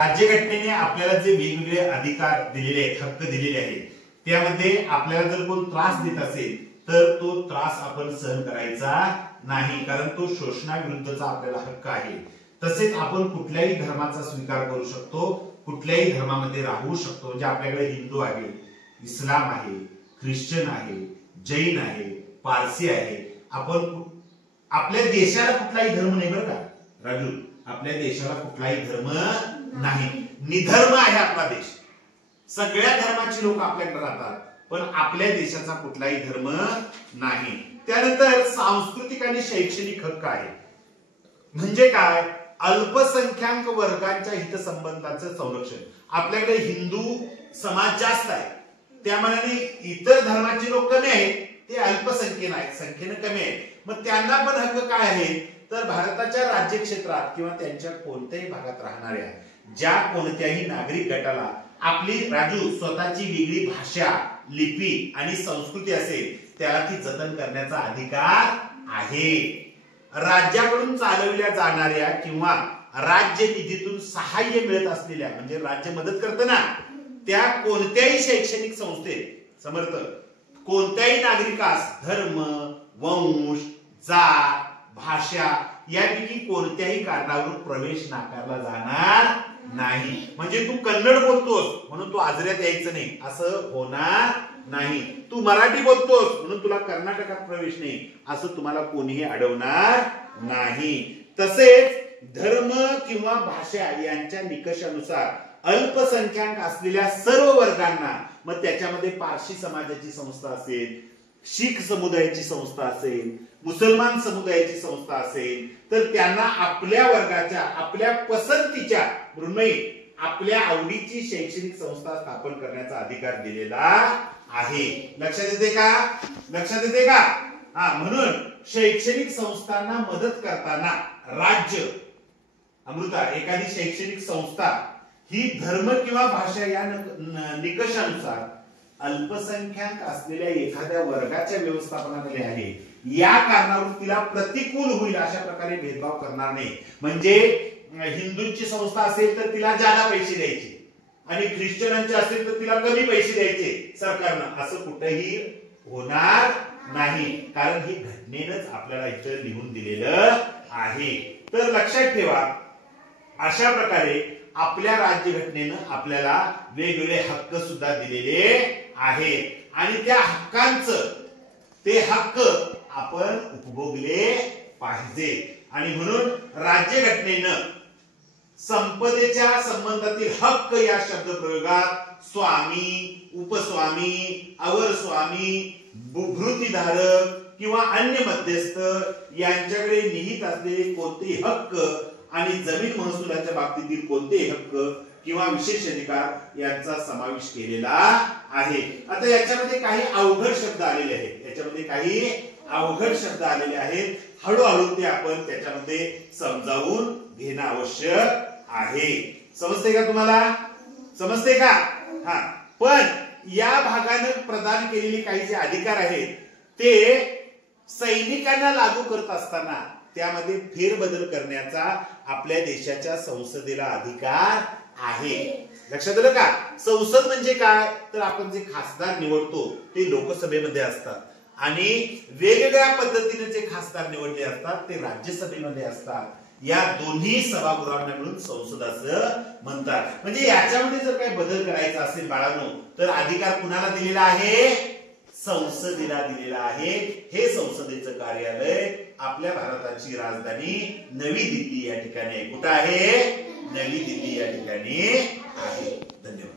राज्यघटनेने आपल्याला जे वेगवेगळे अधिकार दिलेले आहेत, हक्क दिलेले आहेत, त्यामध्ये आपल्याला जर कोण त्रास देत असेल तर तो त्रास आपण सहन करायचा नाही, कारण तो शोषणाविरुद्धचा आपल्याला हक्क आहे. तसेच आपण कुठल्याही धर्माचा स्वीकार करू शकतो, कुठल्याही धर्मामध्ये राहू शकतो. म्हणजे आपल्याकडे हिंदू आहे, इस्लाम आहे, ख्रिश्चन आहे, जैन आहे, पारसी आहे. आपण आपल्या देशाला कुठलाही धर्म नाही बरं का राजू, आपल्या देशाला कुठलाही धर्म नाही, निधर्म आहे आपला देश. सगळ्या धर्माची लोक आपल्याकडे राहतात, पण आपल्या देशाचा कुठलाही धर्म नाही. त्यानंतर सांस्कृतिक आणि शैक्षणिक हक्क आहे. म्हणजे काय? अल्पसंख्याक वर्गांच्या हितसंबंधांचं संरक्षण. आपल्याकडे हिंदू समाज जास्त आहे, त्यामानाने इतर धर्माचे लोक कमी आहेत, ते अल्पसंख्येने आहेत, संख्येने कमी आहेत. मग त्यांना पण हक्क काय आहेत? तर भारताच्या राज्य क्षेत्रात किंवा त्यांच्या कोणत्याही भागात राहणाऱ्या ज्या कोणत्याही नागरिक गटाला आपली राजू स्वतःची वेगळी भाषा, लिपी आणि संस्कृती असेल, त्याला ती जतन करण्याचा अधिकार आहे. राज्याकडून चालवल्या जाणाऱ्या किंवा राज्य निधीतून सहाय्य मिळत असलेल्या, म्हणजे राज्य मदत करतं ना, त्या कोणत्याही शैक्षणिक संस्थेत समर्थ कोणत्याही नागरिकास धर्म, वंश, जात, भाषा यापैकी कोणत्याही कारणावरून प्रवेश नाकारला जाणार नाही. म्हणजे तू कन्नड बोलतोस म्हणून तू आजऱ्यात यायचं नाही असं होणार नाही. तू मराठी बोलतोस म्हणून तुला कर्नाटकात प्रवेश नाही असं तुम्हाला कोणीही अडवणार नाही. तसेच धर्म किंवा भाषा यांच्या निकषानुसार अल्पसंख्याक असलेल्या सर्व वर्गांना, मग त्याच्यामध्ये पारशी समाजाची संस्था असेल, शीख समुदायाची संस्था असेल, मुसलमान समुदायाची संस्था असेल, तर त्यांना आपल्या वर्गाच्या, आपल्या पसंतीच्या, मृण्मयी आपल्या आवडीची शैक्षणिक संस्था स्थापन करण्याचा अधिकार दिलेला आहे. लक्षात येते का? लक्षात येते का? म्हणून शैक्षणिक संस्थांना मदत करताना राज्य अमृता एखादी शैक्षणिक संस्था ही धर्म किंवा भाषा या निकषानुसार अल्पसंख्याक असलेल्या एखाद्या वर्गाच्या व्यवस्थापनाखाली आहे, या कारणावरून तिला प्रतिकूल होईल अशा प्रकारे भेदभाव करणार नाही. म्हणजे हिंदूंची संस्था असेल तर तिला जादा पैसे द्यायचे आणि ख्रिश्चनांची असेल तर तिला कमी पैसे द्यायचे सरकारनं, असं कुठेही होणार नाही, कारण ही घटनेनंच आपल्याला इथं लिहून दिलेलं आहे. तर लक्षात ठेवा, अशा प्रकारे आपल्या राज्यघटनेनं आपल्याला वेगवेगळे हक्क सुद्धा दिलेले आहेत आणि त्या हक्कांचं ते हक्क आपण उपभोगले पाहिजे. आणि म्हणून राज्यघटनेनं संपदेच्या संबंधातील हक्क या शब्दप्रयोगात स्वामी, उपस्वामी, अवरस्वामी, भूतीधारक किंवा अन्य मध्यस्थ यांच्याकडे निहित असलेले कोणतेही हक्क आणि जमीन महसुलाच्या बाबतीतील कोणतेही हक्क किंवा विशेष अधिकार यांचा समावेश केलेला आहे. आता याच्यामध्ये काही अवघड शब्द आलेले आहेत, याच्यामध्ये काही अवघड शब्द आलेले आहेत. हळूहळू ते आपण त्याच्यामध्ये समजावून घेणं आवश्यक आहे. समजते का तुम्हाला? समजते का? पण या भागानं प्रदान केलेले काही जे अधिकार आहेत ते सैनिकांना लागू करत असताना त्यामध्ये फेरबदल करण्याचा आपल्या देशाच्या संसदेला अधिकार आहे. लक्षात आलं का? संसद म्हणजे काय? तर आपण जे खासदार निवडतो ते लोकसभेमध्ये असतात आणि वेगवेगळ्या पद्धतीने जे खासदार निवडले असतात ते राज्यसभेमध्ये असतात. या दोन्ही सभागृहांना मिळून संसद असं म्हणतात. म्हणजे याच्यामध्ये जर काही बदल करायचा असेल बाळांनो, तर अधिकार कुणाला दिलेला आहे? संसदेला दिलेला आहे. हे संसदेचं कार्यालय आपल्या भारताची राजधानी नवी दिल्ली या ठिकाणी. कुठं आहे? नवी दिल्ली या ठिकाणी आहे. धन्यवाद.